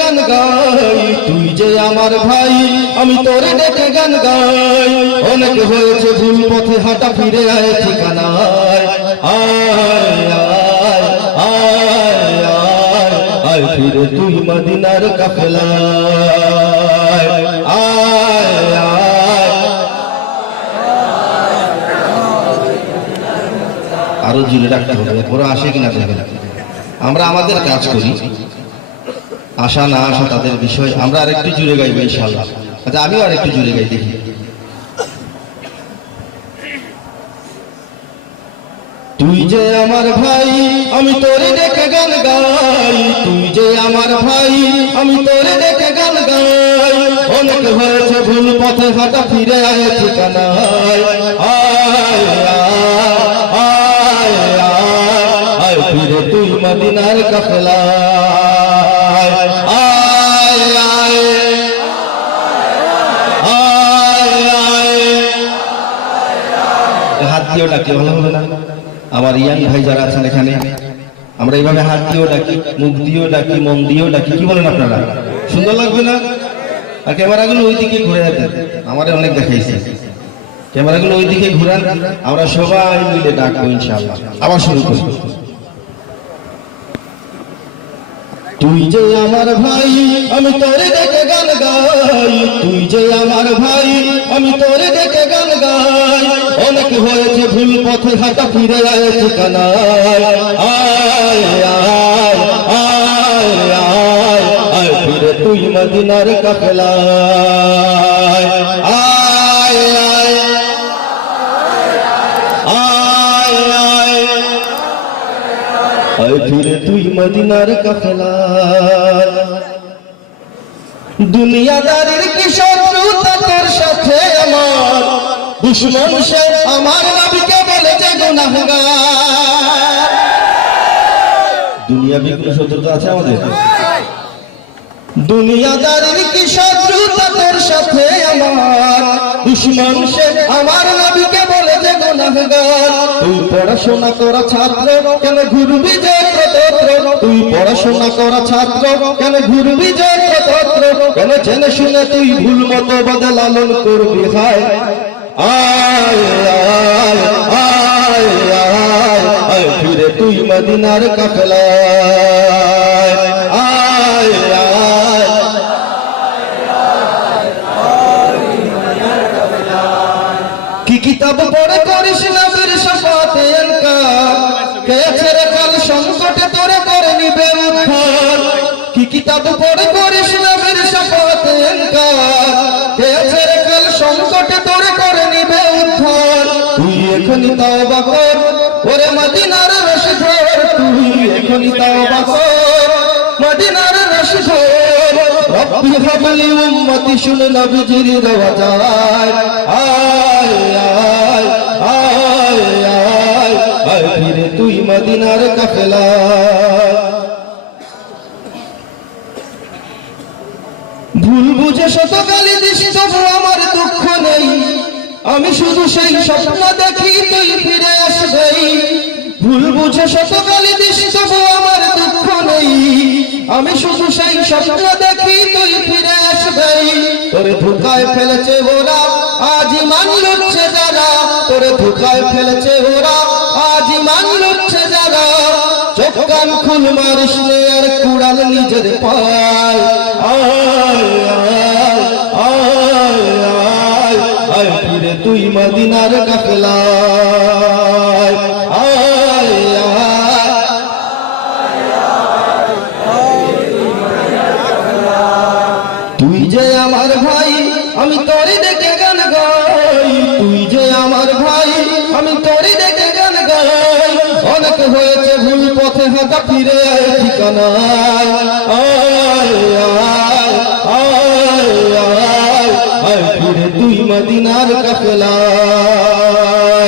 গান গাই, তুই যে আমার ভাই আমি তোরে ডেকে গান গাই। অনেক হয়েছে ভুল পথে হাঁটা, ফিরে আয় ঠিকানায়। আয় আয় আয় আয় আয় ফিরে তুই মদিনার কাফেলায়। আয় আয়। আরো জুড়ে রাখতে হবে, ওরা আসে কিনা দেখে না। আমরা আমাদের কাজ করি, আসা না আসা তাদের বিষয়। আমরা আরেকটু জুড়ে গাইবো ইনশাআল্লাহ। আচ্ছা আমিও আরেকটু জুড়ে গাই দেখি। তুই যে আমার ভাই আমি তোরে ডেকে গান গাই, তুই যে আমার ভাই আমি তোরে ডেকে গান গাই। অনেক হয়েছে ভুল পথে হাঁটা, ফিরে আয় ঠিকানায়। আয় আয় আয় আয় ফিরে তুই মদিনার কাফেলায়। আয় আয় আয় আয়। হাত দিয়েও ডাকি ভালো হবে না? আমার ইয়াং ভাই যারা আছেন এখানে, আমরা এইভাবে হাত দিয়েও ডাকি, মুখ দিয়েও ডাকি, মন দিয়েও ডাকি। কি বলেন আপনারা? সুন্দর লাগবে না? আর ক্যামেরাগুলো ওই দিকে ঘুরে দেন, আমারে অনেক দেখাইছে। ক্যামেরাগুলো ওই দিকে ঘুরান, আমরা সবাই মিলে ডাকবো ইনশাআল্লাহ। আবার শুরু করি। তুই যে আমার ভাই আমি তোরে ডেকে গান গাই, তুই যে আমার ভাই আমি তোরে ডেকে গান গাই। অনেক হয়েছে ভুল পথে হাঁটা, ফিরে আয় ঠিকানায়। আয় আয় আয় আয় আয় ফিরে তুই মদিনার কাফেলায়। আয় আয় আয় আয় আয় ফিরে তুই মদিনার কাফেলায়। দুনিয়াদারির কি শত্রুতা তোর সাথে আমার, দুশমন সে আমার নবীকে বলেছে গুনাহগার। দুনিয়াবি কোন শত্রুতা আছে আমাদের? দুনিয়াদারির কি শত্রুতা তোর সাথে আমার, দুশমন সে আমার নবীকে বলেছে গুনাহগার। তুই পড়াশোনা করা ছাত্র কেন ঘুরবি যত্রতত্র, তুই পড়াশোনা করা ছাত্র কেন ঘুরবি যত্রতত্র, কেন জেনে শুনে তুই ভুল মতো বদলালন করবি হায়। আয় আয় আয় আয় আয় ফিরে তুই মদিনার কাফেলায়। আয় আয় কি কিতাব পড়ে করিস নবীর শাফাতে ইনকার, কে ছেড়ে কাল সংকটে তোরে করে নিবে উদ্ধার। কি কিতাব পড়ে করিস নবীর শাফাতে ইনকার, কে ছেড়ে কাল সংকটে তোরে করে নিবে উদ্ধার। তুই এখনি তওবা কর ওরে মদিনার রশি ধর, তুই এখনি তওবা কর মদিনার রশি ধর। রব্বি হাবলি উম্মতি শুন নবীজির রওয়াজায়। আয় আয় আয় আয় আয় ফিরে তুই মদিনার কাফেলায়। ভুল বুঝে শত গালি দিস তবু আমার দুঃখ নেই, আমি শুধু সেই স্বপ্ন দেখি তুই ফিরে আসবেই। ভুল বুঝে শত গালি দিস তবু আমার দুঃখ নেই, আমি শুধু সেই স্বপ্ন দেখি তুই ফিরে আসবেই। তোরে ধোঁকায় ফেলেছে ওরা আজ ইমান লুটছে যারা, তোরে ধোঁকায় ফেলেছে ওরা আজ ইমান লুটছে যারা। চোখ কান খুল মারিস নে আর কুড়াল নিজের পায়। আয় আয় আয় আয় আয় ফিরে তুই মদিনার কাফেলায়। আয় আয় তুই যে আমার ভাই আমি তোরে ডেকে গান গাই, তুই যে আমার ভাই আমি তোরে ডেকে গান গাই। অনেক হয়েছে ভুল পথে হাঁটা, ফিরে আয় ঠিকানায়। আয় আয় আয় আয় আয় ফিরে তুই মদিনার কাফেলায়।